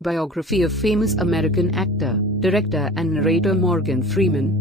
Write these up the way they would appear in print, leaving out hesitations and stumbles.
Biography of famous American actor, director and narrator Morgan Freeman.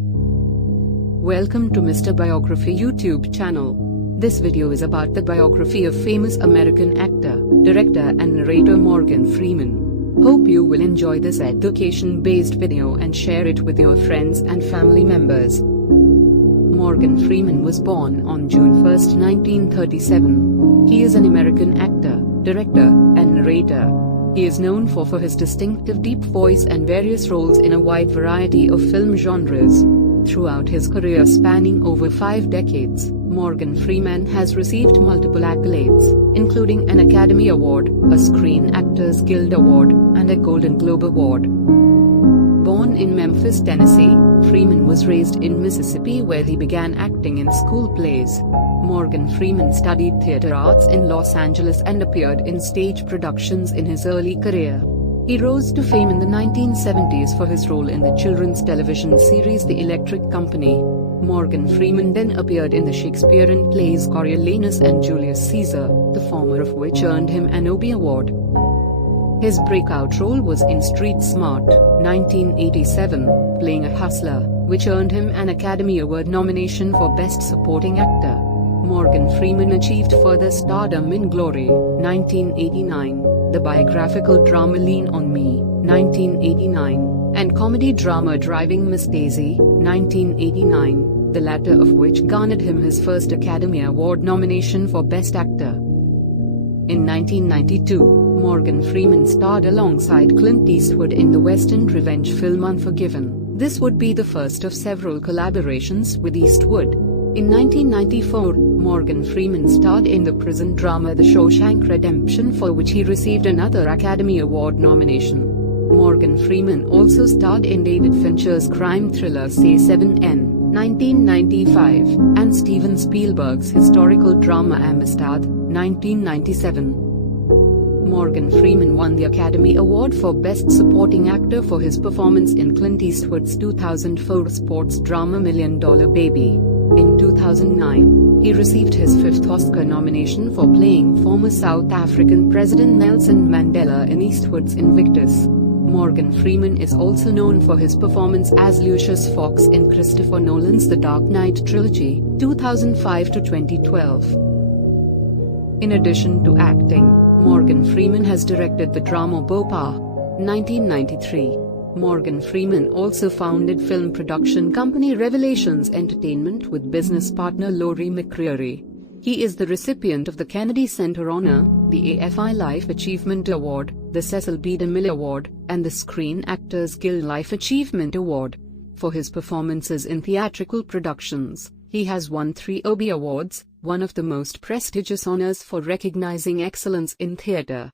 Welcome to Mr. Biography YouTube channel. This video is about the biography of famous American actor, director and narrator Morgan Freeman. Hope you will enjoy this education-based video and share it with your friends and family members. Morgan Freeman was born on June 1, 1937. He is an American actor, director, and narrator. He is known for his distinctive deep voice and various roles in a wide variety of film genres. Throughout his career spanning over 5 decades, Morgan Freeman has received multiple accolades, including an Academy Award, a Screen Actors Guild Award, and a Golden Globe Award. Born in Memphis, Tennessee, Freeman was raised in Mississippi where he began acting in school plays. Morgan Freeman studied theater arts in Los Angeles and appeared in stage productions in his early career. He rose to fame in the 1970s for his role in the children's television series The Electric Company. Morgan Freeman then appeared in the Shakespearean plays Coriolanus and Julius Caesar, the former of which earned him an Obie Award. His breakout role was in Street Smart, 1987, playing a hustler, which earned him an Academy Award nomination for Best Supporting Actor. Morgan Freeman achieved further stardom in Glory, 1989, the biographical drama Lean on Me, 1989, and comedy drama Driving Miss Daisy, 1989, the latter of which garnered him his first Academy Award nomination for Best Actor. In 1992, Morgan Freeman starred alongside Clint Eastwood in the Western revenge film Unforgiven. This would be the first of several collaborations with Eastwood. In 1994, Morgan Freeman starred in the prison drama The Shawshank Redemption, for which he received another Academy Award nomination. Morgan Freeman also starred in David Fincher's crime thriller Say 7N, 1995, and Steven Spielberg's historical drama Amistad, 1997. Morgan Freeman won the Academy Award for Best Supporting Actor for his performance in Clint Eastwood's 2004 sports drama $1 Million Baby. In 2009, he received his 5th Oscar nomination for playing former South African President Nelson Mandela in Eastwood's Invictus. Morgan Freeman is also known for his performance as Lucius Fox in Christopher Nolan's The Dark Knight trilogy, 2005 to 2012. In addition to acting, Morgan Freeman has directed the drama Bhopal, 1993. Morgan Freeman also founded film production company Revelations Entertainment with business partner Laurie McCreary. He is the recipient of the Kennedy Center Honor, the AFI Life Achievement Award, the Cecil B. DeMille Award, and the Screen Actors Guild Life Achievement Award. For his performances in theatrical productions, he has won 3 Obie Awards, one of the most prestigious honors for recognizing excellence in theater.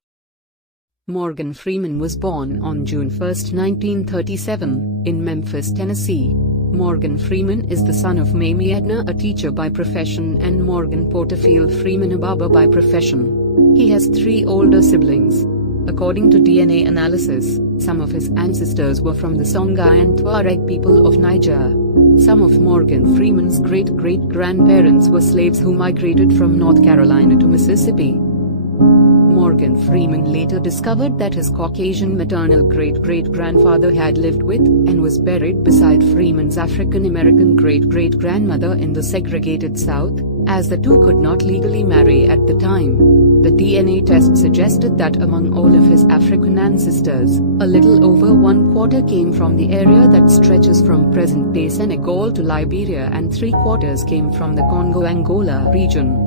Morgan Freeman was born on June 1, 1937, in Memphis, Tennessee. Morgan Freeman is the son of Mamie Edna, a teacher by profession, and Morgan Porterfield Freeman, a barber by profession. He has 3 older siblings. According to DNA analysis, some of his ancestors were from the Songhai and Tuareg people of Niger. Some of Morgan Freeman's great-great-grandparents were slaves who migrated from North Carolina to Mississippi. Morgan Freeman later discovered that his Caucasian maternal great-great-grandfather had lived with, and was buried beside Freeman's African-American great-great-grandmother in the segregated South, as the two could not legally marry at the time. The DNA test suggested that among all of his African ancestors, a little over 1/4 came from the area that stretches from present-day Senegal to Liberia, and 3/4 came from the Congo-Angola region.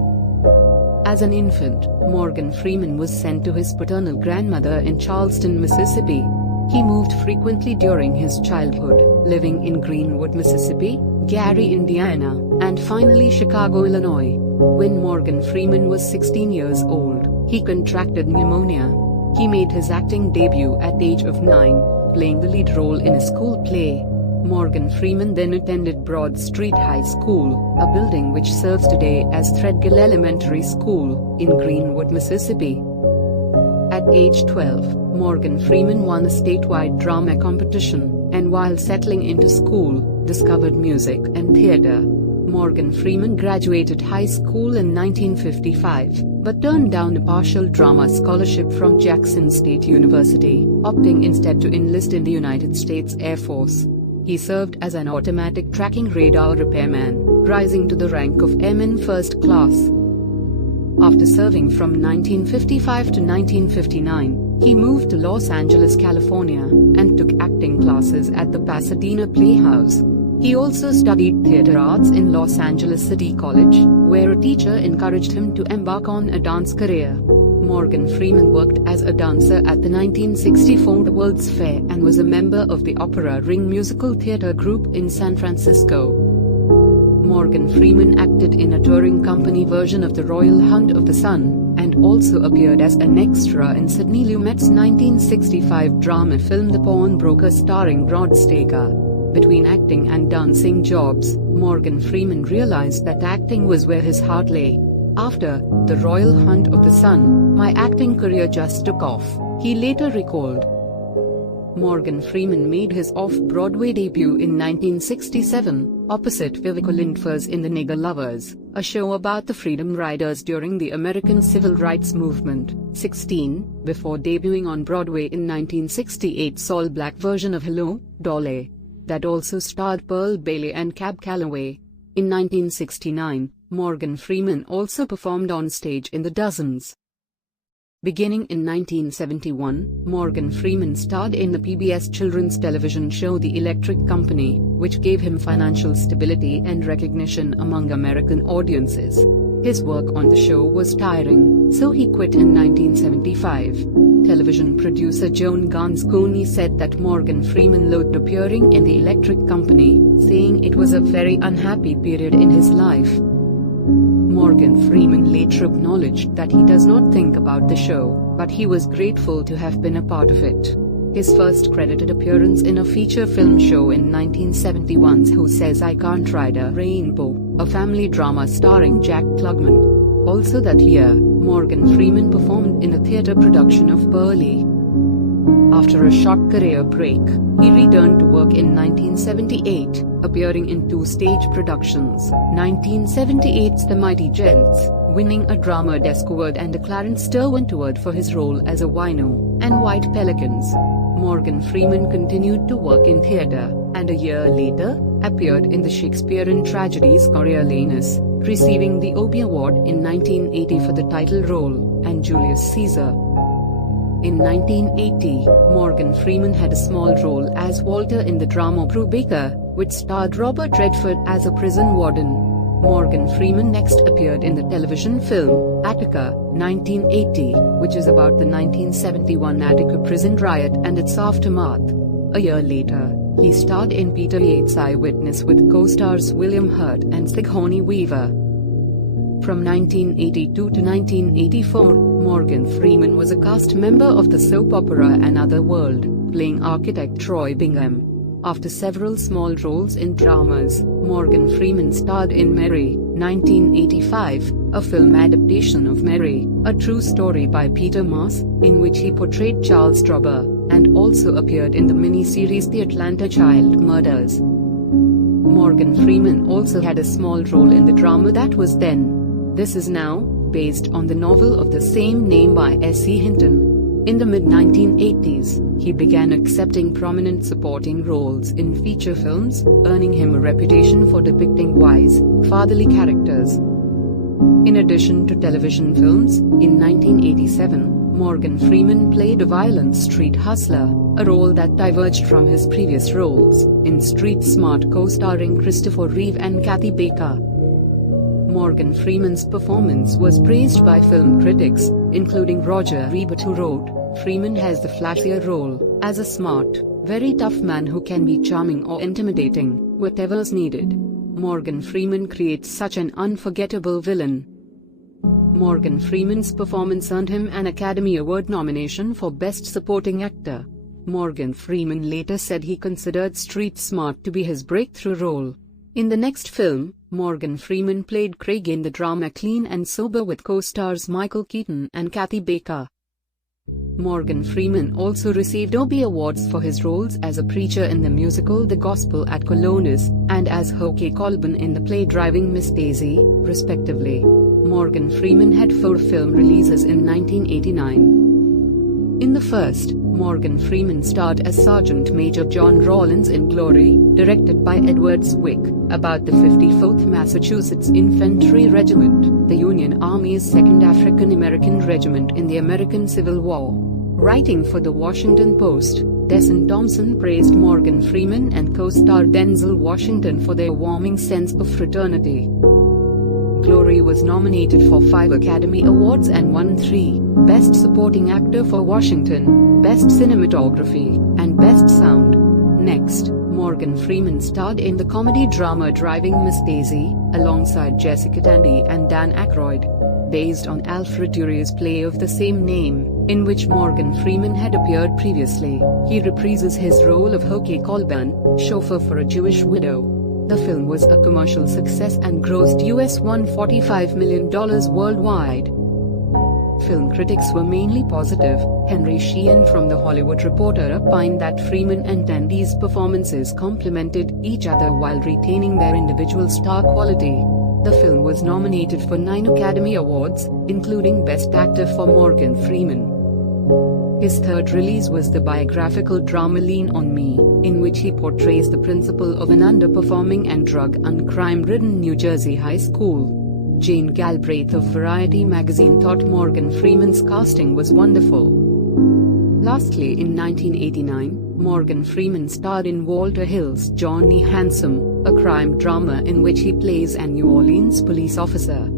As an infant, Morgan Freeman was sent to his paternal grandmother in Charleston, Mississippi. He moved frequently during his childhood, living in Greenwood, Mississippi, Gary, Indiana, and finally Chicago, Illinois. When Morgan Freeman was 16 years old, he contracted pneumonia. He made his acting debut at the age of 9, playing the lead role in a school play. Morgan Freeman then attended Broad Street High School, a building which serves today as Threadgill Elementary School, in Greenwood, Mississippi. At age 12, Morgan Freeman won a statewide drama competition, and while settling into school, discovered music and theater. Morgan Freeman graduated high school in 1955, but turned down a partial drama scholarship from Jackson State University, opting instead to enlist in the United States Air Force. He served as an automatic tracking radar repairman, rising to the rank of Airman First Class. After serving from 1955 to 1959, he moved to Los Angeles, California, and took acting classes at the Pasadena Playhouse. He also studied theater arts in Los Angeles City College, where a teacher encouraged him to embark on a dance career. Morgan Freeman worked as a dancer at the 1964 World's Fair and was a member of the Opera Ring musical theater group in San Francisco. Morgan Freeman acted in a touring company version of The Royal Hunt of the Sun, and also appeared as an extra in Sidney Lumet's 1965 drama film The Pawnbroker starring Rod Steiger. Between acting and dancing jobs, Morgan Freeman realized that acting was where his heart lay. After The Royal Hunt of the Sun, my acting career just took off, he later recalled. Morgan Freeman made his off-Broadway debut in 1967, opposite Vivica Lindfors in The Nigger Lovers, a show about the Freedom Riders during the American Civil Rights Movement. 16, before debuting on Broadway in 1968's all-black version of Hello, Dolly, that also starred Pearl Bailey and Cab Calloway. In 1969, Morgan Freeman also performed on stage in The Dozens. Beginning in 1971, Morgan Freeman starred in the PBS children's television show The Electric Company, which gave him financial stability and recognition among American audiences. His work on the show was tiring, so he quit in 1975. Television producer Joan Ganscooney said that Morgan Freeman loathed appearing in The Electric Company, saying it was a very unhappy period in his life. Morgan Freeman later acknowledged that he does not think about the show, but he was grateful to have been a part of it. His first credited appearance in a feature film show in 1971's Who Says I Can't Ride a Rainbow, a family drama starring Jack Klugman. Also that year, Morgan Freeman performed in a theater production of Pearly. After a short career break, he returned to work in 1978, appearing in two stage productions, 1978's The Mighty Gents, winning a Drama Desk Award and a Clarence Derwent Award for his role as a wino, and White Pelicans. Morgan Freeman continued to work in theater, and a year later, appeared in the Shakespearean tragedies Coriolanus, receiving the Obie Award in 1980 for the title role, and Julius Caesar. In 1980, Morgan Freeman had a small role as Walter in the drama Brubaker, which starred Robert Redford as a prison warden. Morgan Freeman next appeared in the television film, Attica, 1980, which is about the 1971 Attica prison riot and its aftermath. A year later, he starred in Peter Yates' Eyewitness with co-stars William Hurt and Sigourney Weaver. From 1982 to 1984, Morgan Freeman was a cast member of the soap opera Another World, playing architect Troy Bingham. After several small roles in dramas, Morgan Freeman starred in Mary, 1985, a film adaptation of Mary, a true story by Peter Maas, in which he portrayed Charles Strauber, and also appeared in the miniseries The Atlanta Child Murders. Morgan Freeman also had a small role in the drama That Was Then, This Is Now, based on the novel of the same name by S.E. Hinton. In the mid-1980s, he began accepting prominent supporting roles in feature films, earning him a reputation for depicting wise, fatherly characters. In addition to television films, in 1987, Morgan Freeman played a violent street hustler, a role that diverged from his previous roles, in Street Smart co-starring Christopher Reeve and Kathy Baker. Morgan Freeman's performance was praised by film critics, including Roger Ebert, who wrote, "Freeman has the flashier role, as a smart, very tough man who can be charming or intimidating, whatever's needed. Morgan Freeman creates such an unforgettable villain." Morgan Freeman's performance earned him an Academy Award nomination for Best Supporting Actor. Morgan Freeman later said he considered Street Smart to be his breakthrough role. In the next film, Morgan Freeman played Craig in the drama Clean and Sober with co-stars Michael Keaton and Kathy Baker. Morgan Freeman also received Obie Awards for his roles as a preacher in the musical The Gospel at Colonus, and as Hoke Colburn in the play Driving Miss Daisy, respectively. Morgan Freeman had 4 film releases in 1989. In the first, Morgan Freeman starred as Sergeant Major John Rawlins in Glory, directed by Edward Zwick, about the 54th Massachusetts Infantry Regiment, the Union Army's 2nd African American regiment in the American Civil War. Writing for The Washington Post, Desson Thompson praised Morgan Freeman and co-star Denzel Washington for their warming sense of fraternity. Glory was nominated for 5 Academy Awards and won 3: Best Supporting Actor for Washington, Best Cinematography, and Best Sound. Next, Morgan Freeman starred in the comedy drama Driving Miss Daisy, alongside Jessica Tandy and Dan Aykroyd. Based on Alfred Duray's play of the same name, in which Morgan Freeman had appeared previously, he reprises his role of Hokie Colburn, chauffeur for a Jewish widow. The film was a commercial success and grossed US $145 million worldwide. Film critics were mainly positive. Henry Sheehan from The Hollywood Reporter opined that Freeman and Tandy's performances complemented each other while retaining their individual star quality. The film was nominated for 9 Academy Awards, including Best Actor for Morgan Freeman. His third release was the biographical drama Lean on Me, in which he portrays the principal of an underperforming and drug-and-crime-ridden New Jersey high school. Jane Galbraith of Variety magazine thought Morgan Freeman's casting was wonderful. Lastly, in 1989, Morgan Freeman starred in Walter Hill's Johnny Handsome, a crime drama in which he plays a New Orleans police officer.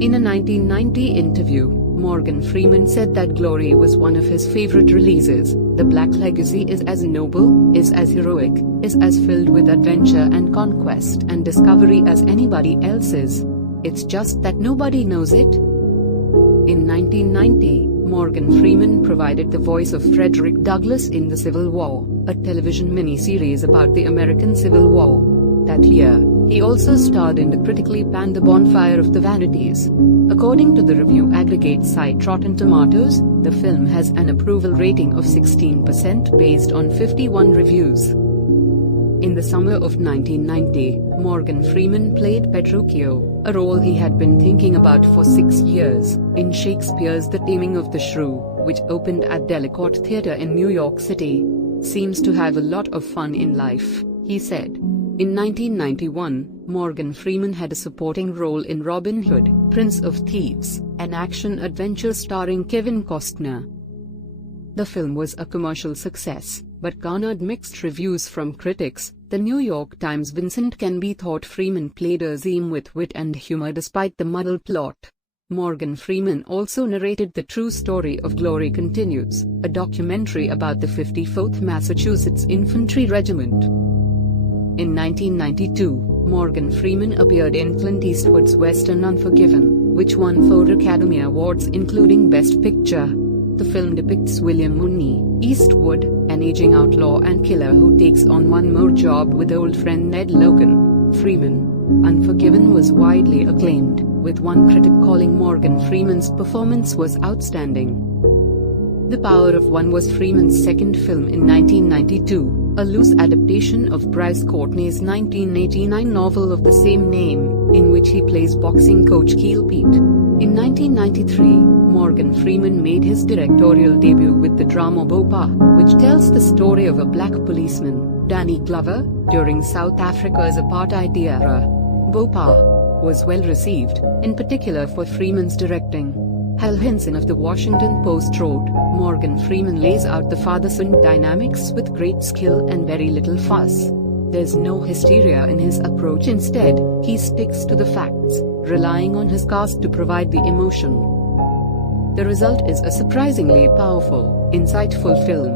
In a 1990 interview, Morgan Freeman said that Glory was one of his favorite releases. The Black Legacy is as noble, is as heroic, is as filled with adventure and conquest and discovery as anybody else's. It's just that nobody knows it. In 1990, Morgan Freeman provided the voice of Frederick Douglass in The Civil War, a television miniseries about the American Civil War. That year, he also starred in the critically panned The Bonfire of the Vanities. According to the review aggregate site Rotten Tomatoes, the film has an approval rating of 16% based on 51 reviews. In the summer of 1990, Morgan Freeman played Petruchio, a role he had been thinking about for 6 years, in Shakespeare's The Taming of the Shrew, which opened at Delacorte Theatre in New York City. "Seems to have a lot of fun in life," he said. In 1991, Morgan Freeman had a supporting role in Robin Hood, Prince of Thieves, an action-adventure starring Kevin Costner. The film was a commercial success, but garnered mixed reviews from critics. The New York Times Vincent Canby thought Freeman played Azim with wit and humor despite the muddled plot. Morgan Freeman also narrated The True Story of Glory Continues, a documentary about the 54th Massachusetts Infantry Regiment. In 1992, Morgan Freeman appeared in Clint Eastwood's western Unforgiven, which won 4 Academy Awards including Best Picture. The film depicts William Mooney, Eastwood, an aging outlaw and killer who takes on one more job with old friend Ned Logan. Freeman. Unforgiven was widely acclaimed, with one critic calling Morgan Freeman's performance was outstanding. The Power of One was Freeman's second film in 1992, a loose adaptation of Bryce Courtney's 1989 novel of the same name, in which he plays boxing coach Keel Pete. In 1993, Morgan Freeman made his directorial debut with the drama Bopa, which tells the story of a black policeman, Danny Glover, during South Africa's apartheid era. Bopa was well received, in particular for Freeman's directing. Hal Hinson of The Washington Post wrote, "Morgan Freeman lays out the father-son dynamics with great skill and very little fuss. There's no hysteria in his approach. Instead, he sticks to the facts, relying on his cast to provide the emotion. The result is a surprisingly powerful, insightful film."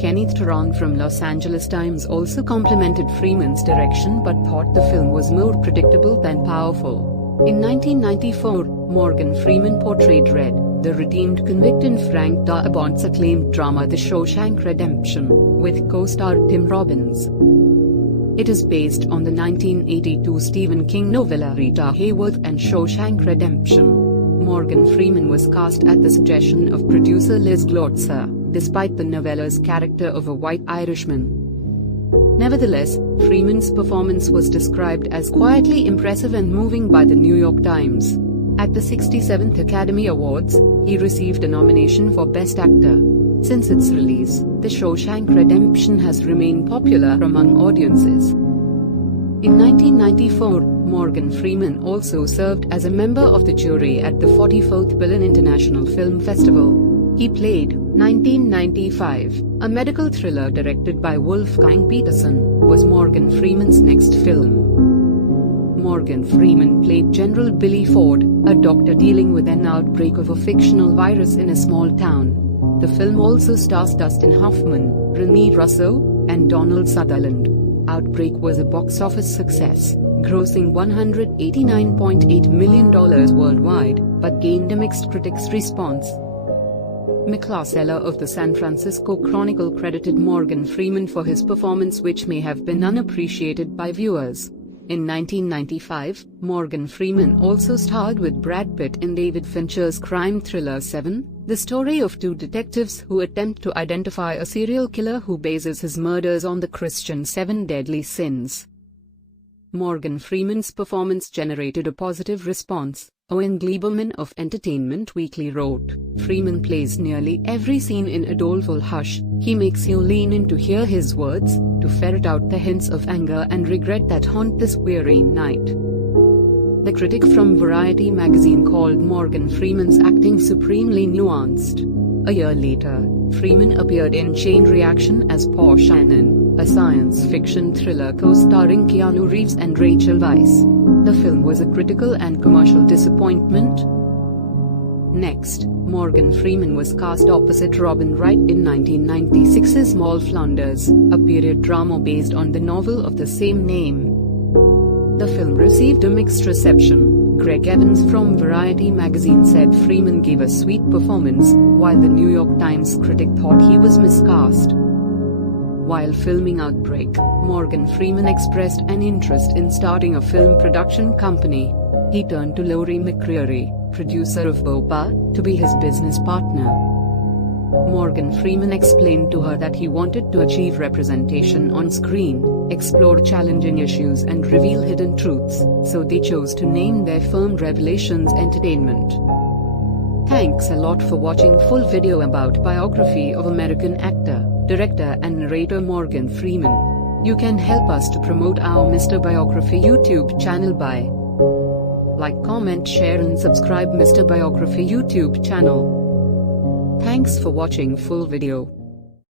Kenneth Turan from Los Angeles Times also complimented Freeman's direction but thought the film was more predictable than powerful. In 1994, Morgan Freeman portrayed Red, the redeemed convict in Frank Darabont's acclaimed drama The Shawshank Redemption, with co-star Tim Robbins. It is based on the 1982 Stephen King novella Rita Hayworth and Shawshank Redemption. Morgan Freeman was cast at the suggestion of producer Liz Glotzer, despite the novella's character of a white Irishman. Nevertheless, Freeman's performance was described as quietly impressive and moving by the New York Times. At the 67th Academy Awards, he received a nomination for Best Actor. Since its release, The Shawshank Redemption has remained popular among audiences. In 1994, Morgan Freeman also served as a member of the jury at the 44th Berlin International Film Festival. He played 1995, a medical thriller directed by Wolfgang Petersen, was Morgan Freeman's next film. Morgan Freeman played General Billy Ford, a doctor dealing with an outbreak of a fictional virus in a small town. The film also stars Dustin Hoffman, Renee Russo, and Donald Sutherland. Outbreak was a box office success, grossing $189.8 million worldwide, but gained a mixed critics' response. McClasella of the San Francisco Chronicle credited Morgan Freeman for his performance, which may have been unappreciated by viewers. In 1995, Morgan Freeman also starred with Brad Pitt in David Fincher's crime thriller Seven, the story of two detectives who attempt to identify a serial killer who bases his murders on the Christian Seven Deadly Sins. Morgan Freeman's performance generated a positive response. Owen Gleiberman of Entertainment Weekly wrote, "Freeman plays nearly every scene in a doleful hush. He makes you lean in to hear his words, to ferret out the hints of anger and regret that haunt this weary night." The critic from Variety magazine called Morgan Freeman's acting supremely nuanced. A year later, Freeman appeared in Chain Reaction as Paul Shannon, a science fiction thriller co-starring Keanu Reeves and Rachel Weisz. The film was a critical and commercial disappointment. Next, Morgan Freeman was cast opposite Robin Wright in 1996's Moll Flanders, a period drama based on the novel of the same name. The film received a mixed reception. Greg Evans from Variety magazine said Freeman gave a sweet performance, while the New York Times critic thought he was miscast. While filming Outbreak, Morgan Freeman expressed an interest in starting a film production company. He turned to Laurie McCreary, producer of Bopa, to be his business partner. Morgan Freeman explained to her that he wanted to achieve representation on screen, explore challenging issues and reveal hidden truths, so they chose to name their firm Revelations Entertainment. Thanks a lot for watching full video about biography of American actor, director and narrator Morgan Freeman. You can help us to promote our Mr. Biography YouTube channel by like, comment, share and subscribe Mr. Biography YouTube channel. Thanks for watching full video.